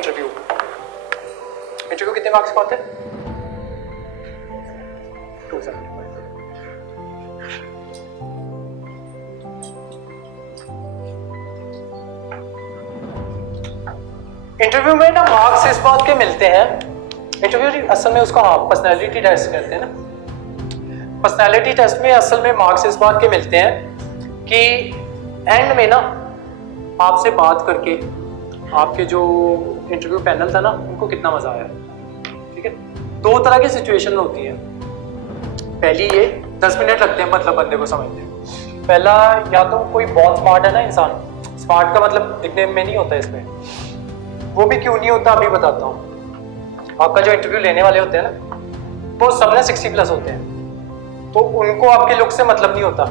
Interview. Interview कितने marks का होते हैं? 275। इंटरव्यू में ना मार्क्स इस बात के मिलते हैं, इंटरव्यू असल में उसको पर्सनैलिटी टेस्ट करते हैं ना। पर्सनैलिटी टेस्ट में असल में मार्क्स इस बात के मिलते हैं कि एंड में ना आपसे बात करके आपके जो इंटरव्यू पैनल था ना उनको कितना मजा आया। ठीक है, दो तरह की सिचुएशन होती है। पहली ये 10 मिनट लगते हैं मतलब बंदे को समझने में। पहला, या तो कोई बहुत स्मार्ट है ना इंसान, स्मार्ट का मतलब दिखने में नहीं होता इसमें, वो भी क्यों नहीं होता अभी बताता हूँ। आपका जो इंटरव्यू लेने वाले होते हैं ना वो सबने 60+ होते हैं, तो उनको आपके लुक से मतलब नहीं होता।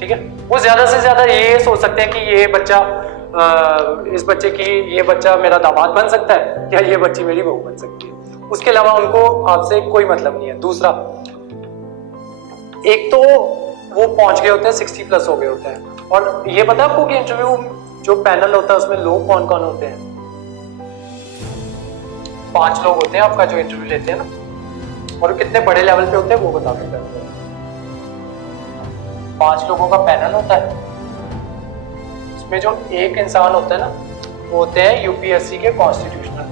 ठीक है, वो ज्यादा से ज्यादा ये सोच सकते हैं कि ये बच्चा इस बच्चे की, ये बच्चा मेरा दामाद बन सकता है या ये बच्ची मेरी बहू बन सकती है। उसके अलावा उनको आपसे कोई मतलब नहीं है। दूसरा, एक तो वो पहुंच गए होते हैं 60+ हो गए होते हैं, और ये पता है आपको कि इंटरव्यू जो पैनल होता है उसमें लोग कौन कौन होते हैं? 5 लोग होते हैं आपका जो इंटरव्यू लेते हैं ना, और कितने बड़े लेवल पे होते हैं वो बता देता है। 5 लोगों का पैनल होता है, उसमें जो एक इंसान होता है ना वो होते हैं यूपीएससी के कॉन्स्टिट्यूशनल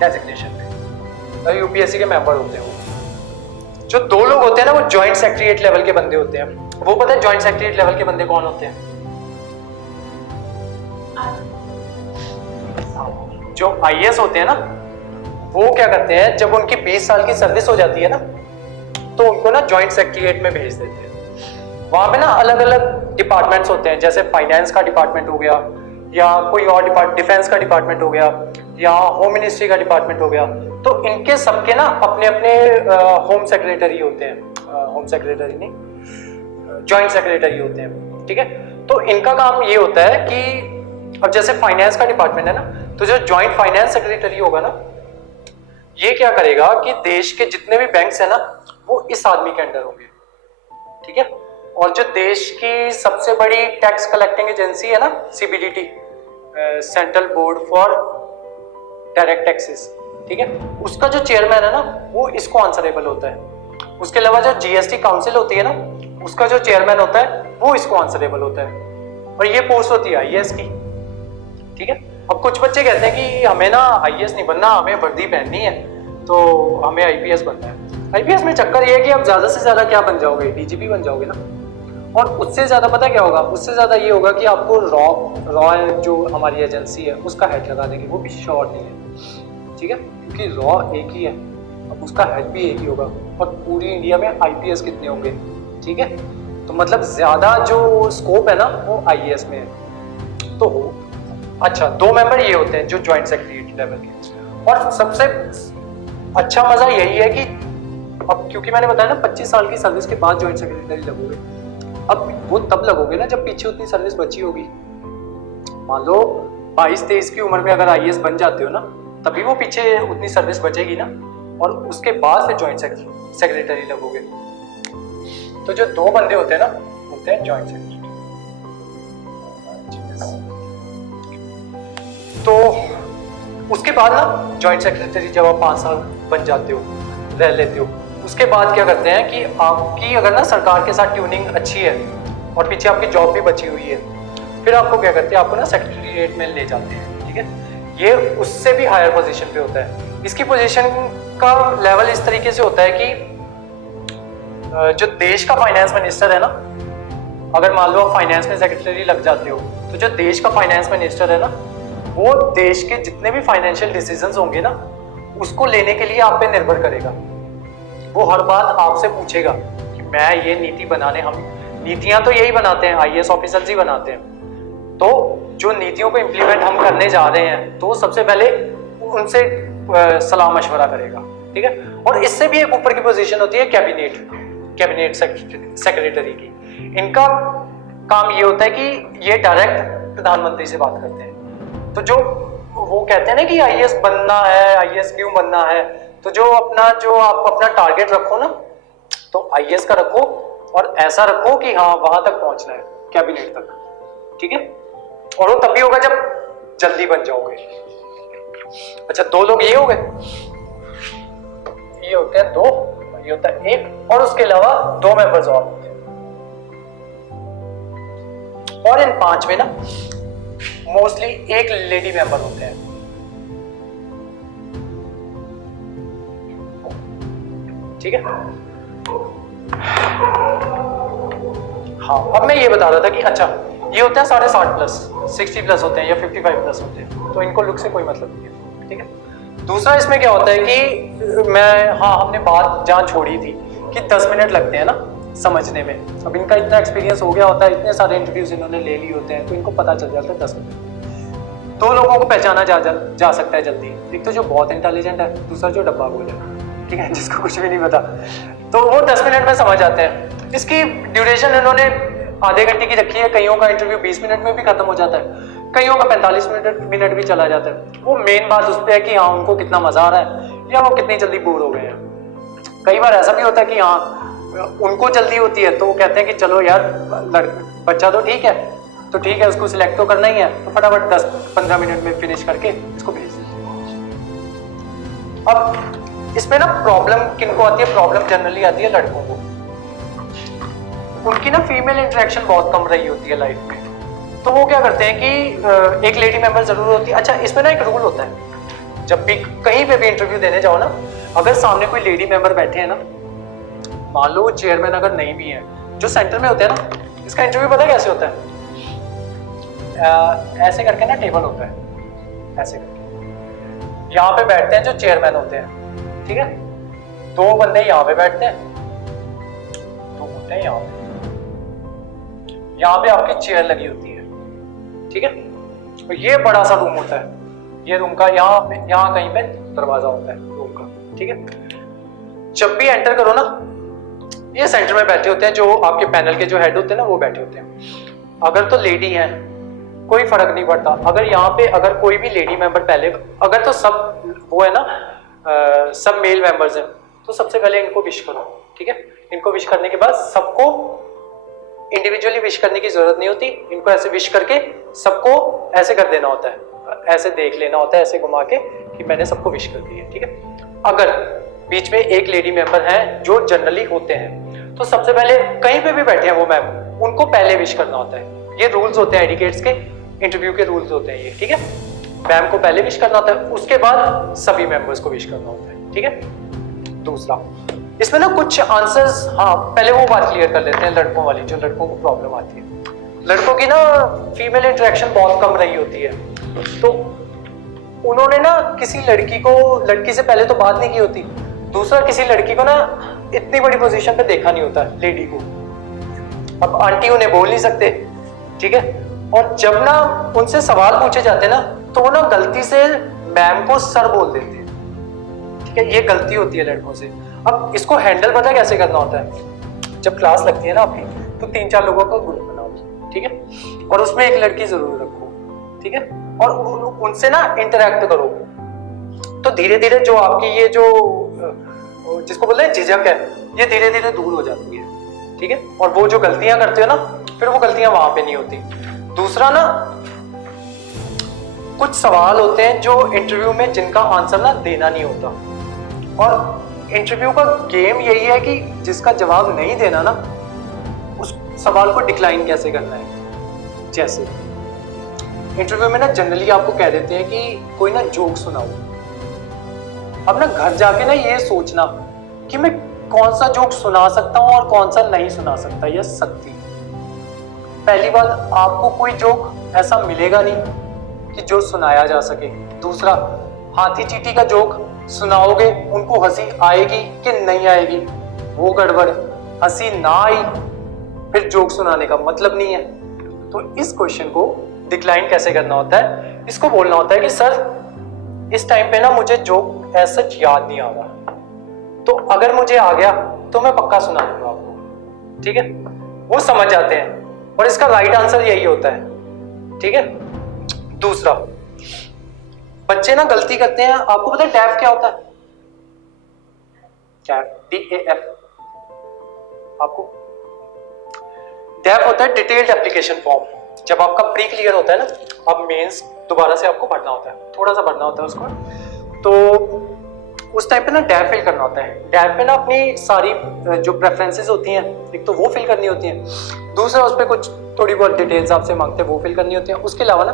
डेजिग्नेशन पे, यूपीएससी के मेंबर होते हैं वो। जो 2 लोग होते हैं ना वो जॉइंट सेक्रेटरीट लेवल के बंदे होते हैं। वो पता है जॉइंट सेक्रेटरीट लेवल के बंदे कौन होते हैं? जो आईएएस होते हैं ना, वो क्या करते हैं जब उनकी 20 साल की सर्विस हो जाती है ना तो उनको ना जॉइंट सेक्रेटरीट में भेज देते हैं। वहां पे ना अलग अलग डिपार्टमेंट्स होते हैं, जैसे फाइनेंस का डिपार्टमेंट हो गया, या कोई और डिफेंस का डिपार्टमेंट हो गया, या होम मिनिस्ट्री का डिपार्टमेंट हो गया। तो इनके सबके ना अपने अपने होम सेक्रेटरी होते हैं, होम सेक्रेटरी नहीं, जॉइंट सेक्रेटरी होते हैं। ठीक है, तो इनका काम ये होता है कि अब जैसे फाइनेंस का डिपार्टमेंट है ना, तो जो जॉइंट फाइनेंस सेक्रेटरी होगा ना, ये क्या करेगा कि देश के जितने भी बैंक्स है ना वो इस आदमी के अंडर होंगे। ठीक है, और जो देश की सबसे बड़ी टैक्स कलेक्टिंग एजेंसी है ना, CBDT, central board for direct taxes, ठीक है, उसका जो चेयरमैन है ना वो इसको आंसरेबल होता है। उसके अलावा जो जीएसटी काउंसिल होती है ना, उसका जो चेयरमैन होता है वो इसको आंसरेबल होता है, और ये पोस्ट होती है आईएएस की। ठीक है, अब कुछ बच्चे कहते हैं कि हमें ना आईएएस नहीं बनना, हमें वर्दी पहननी है, तो हमें आईपीएस बनना है। आईपीएस में चक्कर ये है कि आप ज्यादा से ज्यादा क्या बन जाओगे, डीजीपी बन जाओगे ना, और उससे ज्यादा पता क्या होगा, उससे ज्यादा ये होगा कि आपको रॉ जो हमारी एजेंसी है उसका हेड लगा देंगे, वो भी श्योर नहीं है। ठीक है, क्योंकि रॉ एक ही है, अब उसका हेड भी एक ही होगा, और पूरी इंडिया में आईपीएस कितने होंगे। ठीक है, तो मतलब ज्यादा जो स्कोप है ना वो आईएएस में है। तो अच्छा, 2 मेंबर ये होते हैं जो ज्वाइंट सेक्रेटरी लेवल के। और सबसे अच्छा मजा यही है कि अब क्योंकि मैंने बताया ना 25 साल की सर्विस के बाद ज्वाइंट सेक्रेटरी लगोगे, अब वो तब लगोगे ना जब पीछे उतनी सर्विस बची होगी। मान लो 22-23 की उम्र में अगर आईएएस बन जाते हो ना, तभी वो पीछे उतनी सर्विस बचेगी ना, और उसके बाद फिर ज्वाइंट सेक्रेटरी लगोगे। तो जो 2 बंदे होते हैं ना होते हैं ज्वाइंट सेक्रेटरी। तो उसके बाद ना ज्वाइंट सेक्रेटरी जब आप 5 साल बन जाते हो, रह लेते हो, उसके बाद क्या करते हैं कि आपकी अगर ना सरकार के साथ ट्यूनिंग अच्छी है और पीछे आपकी जॉब भी बची हुई है, फिर आपको क्या करते हैं, आपको ना सेक्रेटरीट में ले जाते हैं। ठीक है, ये उससे भी हायर पोजीशन पे होता है। इसकी पोजीशन का लेवल इस तरीके से होता है कि जो देश का फाइनेंस मिनिस्टर है ना, अगर मान लो आप फाइनेंस में सेक्रेटरी लग जाते हो, तो जो देश का फाइनेंस मिनिस्टर है ना, वो देश के जितने भी फाइनेंशियल डिसीजंस होंगे ना उसको लेने के लिए आप पे निर्भर करेगा। वो हर बात आपसे पूछेगा कि मैं ये नीति बनाने, हम नीतियां तो यही बनाते हैं, आईएएस ऑफिसर्स ही बनाते हैं, तो जो नीतियों को इम्प्लीमेंट हम करने जा रहे हैं तो सबसे पहले उनसे सलाह मशवरा करेगा। ठीक है, और इससे भी एक ऊपर की पोजीशन होती है कैबिनेट सेक्रेटरी की। इनका काम ये होता है कि ये डायरेक्ट प्रधानमंत्री से बात करते हैं। तो जो वो कहते हैं ना कि आईएएस बनना है, आईएएस क्यों बनना है, तो जो आप अपना टारगेट रखो ना, तो आईएएस का रखो, और ऐसा रखो कि हाँ वहां तक पहुंचना है, कैबिनेट तक। ठीक है, और वो तभी होगा जब जल्दी बन जाओगे। अच्छा, 2 लोग ये हो गए, ये होते हैं 2, ये होता है 1, और उसके अलावा 2 मेंबर्स और होते हैं। और इन 5 में ना मोस्टली 1 लेडी मेंबर होते हैं। ठीक है। हाँ, अब मैं ये बता रहा था कि अच्छा ये होते हैं 60.5 प्लस, 60 प्लस होते हैं या 55 प्लस होते हैं, तो इनको लुक से कोई मतलब नहीं है। ठीक है। दूसरा इसमें क्या होता है कि हमने बात जहाँ छोड़ी थी कि 10 मिनट लगते हैं ना समझने में। अब इनका इतना एक्सपीरियंस हो गया होता है, इतने सारे इंटरव्यूज इन्होंने ले लिए होते हैं, तो इनको पता चल जाता है 10 मिनट। 2 लोगों को पहचाना जा सकता है जल्दी, एक तो जो बहुत इंटेलिजेंट है, दूसरा जो डब्बा बोल है, ठीक है, जिसको कुछ भी नहीं पता, तो वो 10 मिनट में समझ आते हैं। इसकी ड्यूरेशन इन्होंने आधे घंटे की रखी है, कईयों का इंटरव्यू 20 मिनट में भी खत्म हो जाता है, कईयों का 45 मिनट भी चला जाता है। वो मेन बात उस पर है कि हाँ उनको कितना मजा आ रहा है या वो कितनी जल्दी बोर हो गए हैं। कई बार ऐसा भी होता है कि हाँ उनको जल्दी होती है, तो वो कहते हैं कि चलो यार बच्चा तो ठीक है, उसको सिलेक्ट तो करना ही है, तो फटाफट 10-15 मिनट में फिनिश करके इसको भेज देते हैं। अब इसमें ना प्रॉब्लम किनको आती है? प्रॉब्लम जनरली आती है लड़कों को। उनकी ना फीमेल इंटरेक्शन बहुत कम रही होती है लाइफ में, तो वो क्या करते हैं कि एक लेडी मेंबर जरूर होती है। अच्छा, इसमें ना एक रूल होता है, जब भी कहीं पे भी इंटरव्यू देने जाओ ना, अगर सामने कोई लेडी मेंबर बैठे हैं ना, मान लो चेयरमैन अगर नहीं भी है, जो सेंटर में होते हैं ना, इसका इंटरव्यू पता है कैसे होता है? ऐसे करके ना टेबल होता है, ऐसे करके यहाँ पे बैठते हैं जो चेयरमैन होते हैं, ठीक है, 2 बंदे यहाँ पे बैठते हैं, 2 होते हैं यहाँ पे आपकी चेयर लगी होती है, ठीक है। तो ये बड़ा सा रूम होता है, ये रूम का यहाँ कहीं पे दरवाजा होता है रूम का, ठीक है। जब भी एंटर करो ना, ये सेंटर में बैठे होते हैं, जो आपके पैनल के जो हेड होते हैं ना, वो बैठे होते हैं। अगर तो लेडी है कोई फर्क नहीं पड़ता, अगर यहाँ पे अगर कोई भी लेडी मेंबर पहले, अगर तो सब वो है ना सब मेल मेंबर्स हैं, तो सबसे पहले इनको विश करो, ठीक है। इनको विश करने के बाद सबको इंडिविजुअली विश करने की जरूरत नहीं होती, इनको ऐसे विश करके सबको ऐसे कर देना होता है, ऐसे देख लेना होता है, ऐसे घुमा के कि मैंने सबको विश कर दी है, ठीक है। अगर बीच में एक लेडी मेंबर है जो जनरली होते हैं, तो सबसे पहले कहीं पे भी बैठे हैं वो मैम, उनको पहले विश करना होता है। ये रूल्स होते हैं एडिकेट्स के, इंटरव्यू के रूल्स होते हैं ये, ठीक है। मैम को पहले विश करना होता है, उसके बाद सभी मेंबर्स को विश करना होता है, ठीक है। दूसरा, इसमें ना कुछ आंसर्स, हाँ पहले वो बात क्लियर कर लेते हैं लड़कों वाली, जो लड़कों को प्रॉब्लम आती है। लड़कों की ना फीमेल इंटरेक्शन बहुत कम रही होती है, तो उन्होंने ना किसी लड़की से पहले तो बात नहीं की होती, दूसरा किसी लड़की को ना इतनी बड़ी पोजीशन पे देखा नहीं होता लेडी को। अब आंटी उन्हें बोल नहीं सकते, ठीक है, और जब ना उनसे सवाल पूछे जाते ना, तो वो ना गलती से मैम को सर बोल देते हैं, ठीक है, ये गलती होती है लड़कों से। अब इसको हैंडल पता कैसे करना होता है? जब क्लास लगती है ना आपकी, तो 3-4 लोगों का ग्रुप बनाओ, ठीक है, और उसमें एक लड़की जरूर रखो, ठीक है, और उनसे ना इंटरेक्ट करो, तो धीरे धीरे जो आपकी ये जो जिसको बोलते हैं झिझक है, ये धीरे धीरे दूर हो जाती है, ठीक है, और वो जो गलतियां करते हो ना, फिर वो गलतियां वहां पे नहीं होती। दूसरा ना, कुछ सवाल होते हैं जो इंटरव्यू में जिनका आंसर ना देना नहीं होता, और इंटरव्यू का गेम यही है कि जिसका जवाब नहीं देना ना, उस सवाल को डिक्लाइन कैसे करना है। जैसे इंटरव्यू में ना जनरली आपको कह देते हैं कि कोई ना जोक सुनाओ। अब ना घर जाके ना ये सोचना कि मैं कौन सा जोक सुना सकता हूं और कौन सा नहीं सुना सकता या सकती। पहली बात, आपको कोई जोक ऐसा मिलेगा नहीं कि जो सुनाया जा सके। दूसरा, हाथी चींटी का जोक सुनाओगे, उनको हंसी आएगी कि नहीं आएगी, वो गड़बड़। हंसी ना आई, फिर जोक सुनाने का मतलब नहीं है। तो इस क्वेश्चन को डिक्लाइन कैसे करना होता है? इसको बोलना होता है कि सर इस टाइम पे ना मुझे जोक ऐसा याद नहीं आ रहा, तो अगर मुझे आ गया तो मैं पक्का सुना दूंगा आपको, ठीक है। वो समझ जाते हैं और इसका राइट आंसर यही होता है, ठीक है। दूसरा, बच्चे ना गलती करते हैं। आपको पता है डैफ क्या होता है? DAF, आपको डैफ होता है डिटेल्ड एप्लीकेशन फॉर्म। जब आपका प्री क्लियर होता है ना, आप मेंस दोबारा से आपको भरना होता है, थोड़ा सा भरना होता है उसको। तो उस टाइम पे ना डैब फिल करना होता है। डैब पे ना अपनी सारी जो प्रेफरेंसेस होती हैं, एक तो वो फिल करनी होती हैं, दूसरा उस पर कुछ थोड़ी बहुत डिटेल्स आपसे मांगते हैं, वो फिल करनी होती हैं। उसके अलावा ना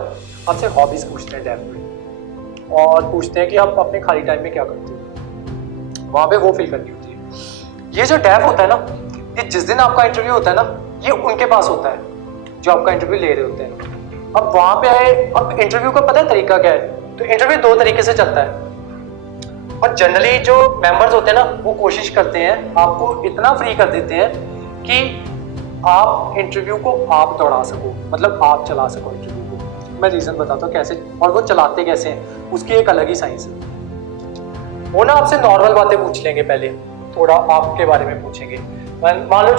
आपसे हॉबीज पूछते हैं डैब पे, और पूछते हैं कि आप अपने खाली टाइम में क्या करते हो, वहाँ पे वो फिल करनी होती है। ये जो डैब होता है ना, ये जिस दिन आपका इंटरव्यू होता है ना, ये उनके पास होता है जो आपका इंटरव्यू ले रहे होते हैं। अब वहाँ पे आए, अब इंटरव्यू का पता है तरीका क्या है? तो इंटरव्यू दो तरीके से चलता है, और जनरली जो मेंबर्स होते हैं ना, वो कोशिश करते हैं आपको इतना फ्री कर देते हैं कि आप इंटरव्यू को आप दौड़ा सको, मतलब आप चला सको इंटरव्यू को। मैं रीजन बताता हूँ कैसे, और वो चलाते कैसे हैं, उसकी एक अलग ही साइंस है। वो ना आपसे नॉर्मल बातें पूछ लेंगे, पहले थोड़ा आपके बारे में पूछेंगे। मान लो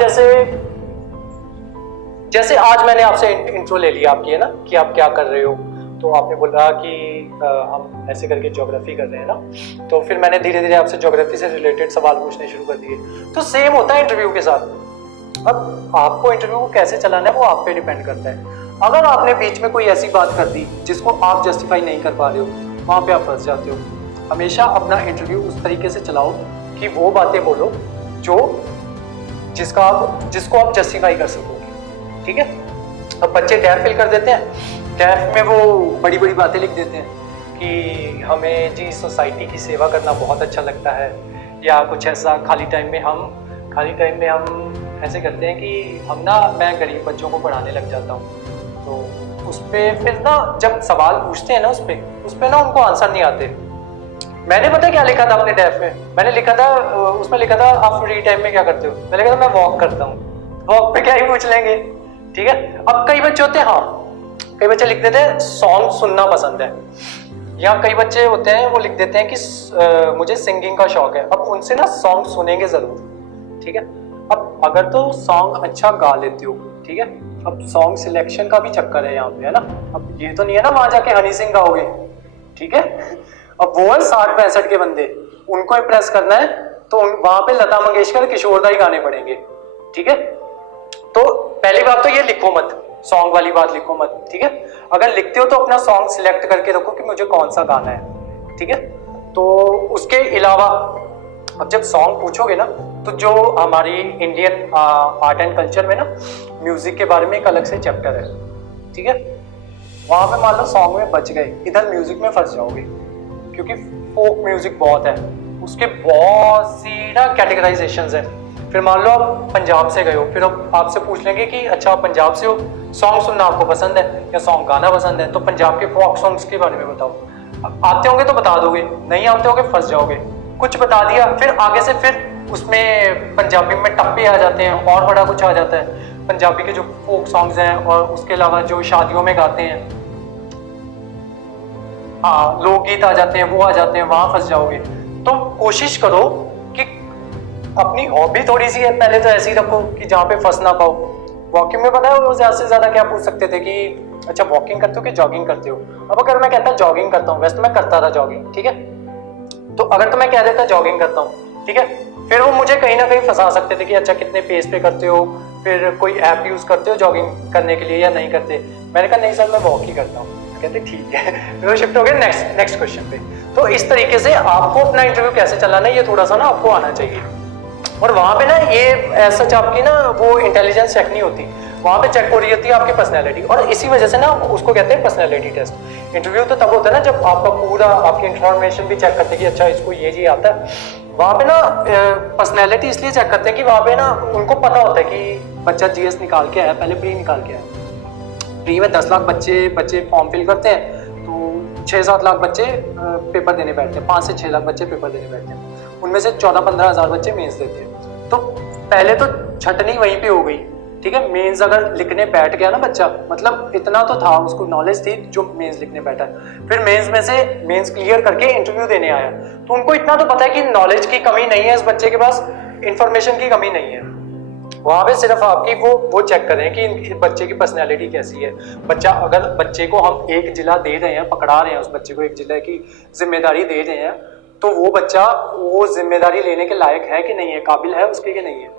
जैसे आज मैंने आपसे इंट्रो ले लिया आपकी, है ना, कि आप क्या कर रहे हो, तो आपने बोला कि हम ऐसे करके ज्योग्राफी कर रहे हैं ना, तो फिर मैंने धीरे धीरे आपसे ज्योग्राफी से रिलेटेड सवाल पूछने शुरू कर दिए। तो सेम होता है इंटरव्यू के साथ। अब आपको इंटरव्यू को कैसे चलाना है वो आप पे डिपेंड करता है। अगर आपने बीच में कोई ऐसी बात कर दी जिसको आप जस्टिफाई नहीं कर पा रहे हो, वहाँ पे आप फंस जाते हो। हमेशा अपना इंटरव्यू उस तरीके से चलाओ कि वो बातें बोलो जिसको आप जस्टिफाई कर सकोगे, ठीक है। अब बच्चे टैब फिल कर देते हैं, टैब में वो बड़ी बड़ी बातें लिख देते हैं कि हमें जी सोसाइटी की सेवा करना बहुत अच्छा लगता है, या कुछ ऐसा। खाली टाइम में हम ऐसे करते हैं कि मैं गरीब बच्चों को पढ़ाने लग जाता हूँ। तो उस पर फिर ना जब सवाल पूछते हैं ना, उस पर ना उनको आंसर नहीं आते। मैंने पता क्या लिखा था अपने टैब में? मैंने लिखा था, उसमें लिखा था आप फ्री टाइम में क्या करते हो? मैंने लिखा था मैं वॉक करता हूँ। वॉक पे क्या ही पूछ लेंगे, ठीक है। अब कई बच्चे होते हैं, कई बच्चे लिख देते हैं सॉन्ग सुनना पसंद है, या कई बच्चे होते हैं वो लिख देते हैं कि मुझे सिंगिंग का शौक है। अब उनसे ना सॉन्ग सुनेंगे जरूर, ठीक है। अब अगर तो सॉन्ग अच्छा गा लेते हो, ठीक है। अब सॉन्ग सिलेक्शन का भी चक्कर है यहाँ पे, है ना। अब ये तो नहीं है ना वहां जाके हनी सिंह गाओगे, ठीक है। अब वो है 60-65 के बंदे, उनको इम्प्रेस करना है, तो वहां पे लता मंगेशकर, किशोर दा ही गाने पड़ेंगे, ठीक है। तो पहली बात तो ये लिखो मत, सॉन्ग वाली बात लिखो मत, ठीक है। अगर लिखते हो तो अपना सॉन्ग सिलेक्ट करके रखो कि मुझे कौन सा गाना है, ठीक है। तो उसके अलावा अब जब सॉन्ग पूछोगे ना, तो जो हमारी इंडियन आर्ट एंड कल्चर में ना म्यूजिक के बारे में एक अलग से चैप्टर है, ठीक है। वहां पे मान लो सॉन्ग में बच गए, इधर म्यूजिक में फंस जाओगे, क्योंकि फोक म्यूजिक बहुत है, उसके बहुत सी ना कैटेगराइजेशंस है। फिर मान लो आप पंजाब से गए हो, फिर आपसे पूछ लेंगे कि अच्छा आप पंजाब से हो, सॉन्ग सुनना आपको पसंद है या सॉन्ग गाना पसंद है, तो पंजाब के फोक सॉन्ग्स के बारे में बताओ। आते होंगे तो बता दोगे, नहीं आते होंगे फंस जाओगे। कुछ बता दिया, फिर आगे से फिर उसमें पंजाबी में टप्पे आ जाते हैं और बड़ा कुछ आ जाता है। पंजाबी के जो फोक सॉन्ग्स हैं और उसके अलावा जो शादियों में गाते हैं, हाँ लोकगीत आ जाते हैं, वो आ जाते हैं, वहां फंस जाओगे। तो कोशिश करो कि अपनी हॉबी थोड़ी सी है पहले तो ऐसी रखो कि जहाँ पे फंस ना पाओ। वॉकिंग में पता है वो ज्यादा से ज्यादा क्या पूछ सकते थे कि अच्छा वॉकिंग करते हो कि जॉगिंग करते हो। अब अगर मैं कहता जॉगिंग करता हूँ, वैसे तो मैं करता था जॉगिंग, ठीक है। तो अगर तो मैं कह देता जॉगिंग करता हूँ, ठीक है, फिर वो मुझे कहीं ना कहीं फंसा सकते थे कि अच्छा कितने पेस पे करते हो, फिर कोई ऐप यूज करते हो जॉगिंग करने के लिए या नहीं करते। मैंने कहा नहीं सर मैं वॉक ही करता हूँ। कहते ठीक है, फिर वो शिफ्ट हो गए नेक्स्ट क्वेश्चन पे। तो इस तरीके से आपको अपना इंटरव्यू कैसे चलाना है ये थोड़ा सा ना आपको आना चाहिए। और वहां पे ना ये सच आपकी ना वो इंटेलिजेंस चेक नहीं होती, वहां पे चेक हो रही होती है आपकी पर्सनैलिटी, और इसी वजह से ना उसको कहते हैं पर्सनैलिटी टेस्ट। इंटरव्यू तो तब होता है ना जब आपका पूरा आपकी इंफॉर्मेशन भी चेक करते हैं कि अच्छा इसको ये आता है। वहां पे ना पर्सनैलिटी इसलिए चेक करते हैं कि वहां पे ना उनको पता होता है कि बच्चा जीएस निकाल के आया, पहले प्री निकाल के आया। प्री में 10 लाख बच्चे फॉर्म फिल करते हैं, तो 6-7 लाख बच्चे पेपर देने बैठते हैं, 5 से 6 लाख बच्चे पेपर देने बैठते हैं, उनमें से 14-15 हज़ार बच्चे मेंस देते हैं। तो पहले तो छटनी वहीं पे हो गई, ठीक है। मेंस अगर लिखने बैठ गया ना बच्चा, मतलब इतना तो था उसको नॉलेज थी जो मेंस लिखने बैठा, फिर मेंस में से मेंस क्लियर करके इंटरव्यू देने आया, तो उनको इतना तो पता है कि नॉलेज की कमी नहीं है इस बच्चे के पास, इंफॉर्मेशन की कमी नहीं है। वहां पे सिर्फ आपकी वो चेक करें कि इनकी बच्चे की पर्सनैलिटी कैसी है। बच्चा अगर बच्चे को हम एक जिला दे रहे हैं, पकड़ा रहे हैं उस बच्चे को एक जिले की जिम्मेदारी दे रहे हैं, तो वो बच्चा वो जिम्मेदारी लेने के लायक है कि नहीं है, काबिल है उसके कि नहीं है।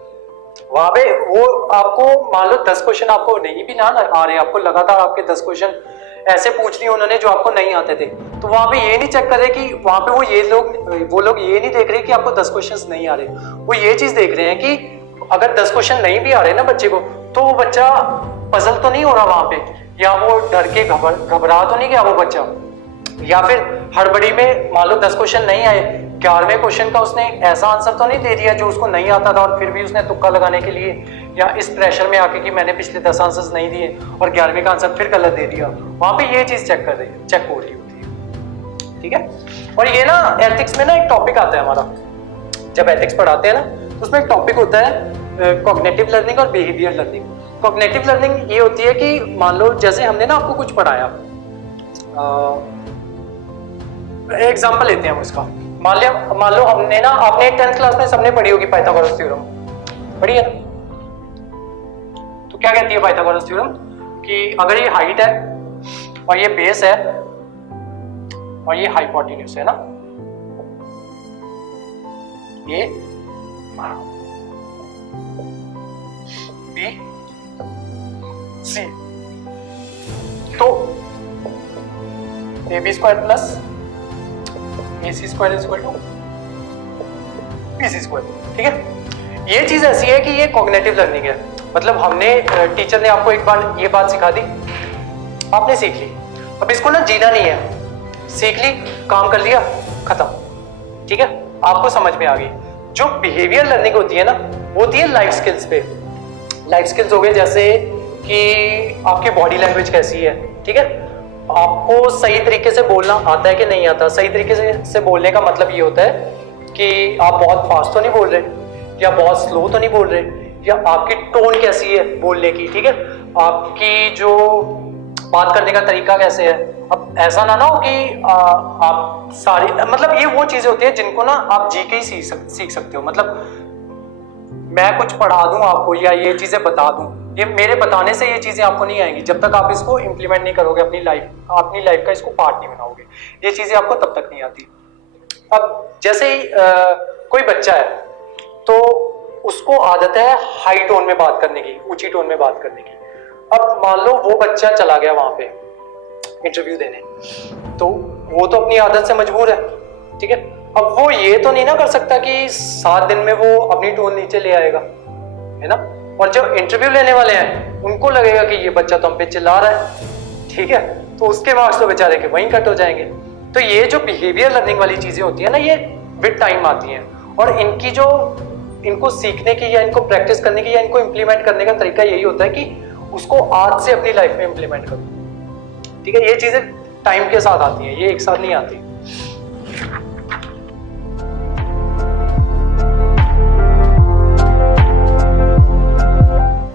वहां पे वो आपको मान लो 10 क्वेश्चन आपको नहीं भी ना आ रहे, आपको लगातार आपके 10 क्वेश्चन ऐसे पूछ लिए उन्होंने जो आपको नहीं आते थे, तो वहां पे ये नहीं चेक करे कि वहां पे वो लोग ये नहीं देख रहे कि आपको 10 क्वेश्चंस नहीं आ रहे, वो ये चीज देख रहे हैं कि अगर 10 क्वेश्चन नहीं भी आ रहे ना बच्चे को, तो वो बच्चा पजल तो नहीं हो रहा वहां पे, या वो डर के घबरा तो नहीं गया वो बच्चा, या फिर हड़बड़ी में मान लो 10 क्वेश्चन नहीं आए, 11वें क्वेश्चन का उसने ऐसा आंसर तो नहीं दे दिया जो उसको नहीं आता था और फिर भी उसने तुक्का लगाने के लिए या इस प्रेशर में आके कि मैंने पिछले 10 आंसर्स नहीं दिए और 11वें का आंसर फिर गलत दे दिया, वहां पे ये चीज चेक हो रही होती है। ठीक है। और ये ना एथिक्स में ना एक टॉपिक आता है हमारा, जब एथिक्स पढ़ाते हैं ना तो उसमें एक टॉपिक होता है कॉग्निटिव लर्निंग और बिहेवियर लर्निंग। कॉग्निटिव लर्निंग ये होती है कि मान लो जैसे हमने ना आपको कुछ पढ़ाया, एग्जाम्पल लेते हैं हम इसका, मान लो हमने ना, आपने 10th क्लास में सबने पढ़ी होगी पाइथागोरस थ्योरम, पढ़ी है ना? तो क्या कहती है पाइथागोरस थ्योरम कि अगर ये हाइट है और ये बेस है और ये हाइपोटेन्यूज है ना, ये बी सी, तो A B square plus AC square is equal to BC square. ठीक है। ये चीज ऐसी है कि ये कॉग्निटिव लर्निंग है, मतलब हमने टीचर ने आपको एक बार ये बात सिखा दी, आपने सीख ली, अब इसको ना जीना नहीं है, सीख ली, काम कर लिया, खत्म। ठीक है, आपको समझ में आ गई। जो बिहेवियर लर्निंग होती है ना, वो होती है लाइफ स्किल्स पे। लाइफ स्किल्स हो गए जैसे कि आपकी बॉडी लैंग्वेज कैसी है, ठीक है, आपको सही तरीके से बोलना आता है कि नहीं आता। सही तरीके से बोलने का मतलब ये होता है कि आप बहुत फास्ट तो नहीं बोल रहे, या बहुत स्लो तो नहीं बोल रहे, या आपकी टोन कैसी है बोलने की, ठीक है, आपकी जो बात करने का तरीका कैसे है। अब ऐसा ना हो कि आप सारी, मतलब ये वो चीजें होती है जिनको ना आप जी के ही सीख सकते हो। मतलब मैं कुछ पढ़ा दूं आपको या ये चीजें बता दूं, ये मेरे बताने से ये चीजें आपको नहीं आएंगी जब तक आप इसको इम्प्लीमेंट नहीं करोगे अपनी लाइफ का इसको पार्ट नहीं बनाओगे, ये चीजें आपको तब तक नहीं आती। अब जैसे ही कोई बच्चा है तो उसको आदत है हाई टोन में बात करने की, ऊंची टोन में बात करने की। अब मान लो वो बच्चा चला गया वहां पे इंटरव्यू देने, तो वो तो अपनी आदत से मजबूर है, ठीक है। अब वो ये तो नहीं ना कर सकता कि 7 दिन में वो अपनी टोन नीचे ले आएगा, है ना। और जो इंटरव्यू लेने वाले हैं उनको लगेगा कि ये बच्चा तो हम पे चिल्ला रहा है, ठीक है, तो उसके मार्क्स तो बेचारे के वहीं कट हो जाएंगे। तो ये जो बिहेवियर लर्निंग वाली चीजें होती है ना, ये विद टाइम आती हैं, और इनको सीखने की या इनको प्रैक्टिस करने की या इनको इम्प्लीमेंट करने का तरीका यही होता है कि उसको आज से अपनी लाइफ में इम्प्लीमेंट करो, ठीक है। ये चीजें टाइम के साथ आती हैं, ये एक साथ नहीं आती।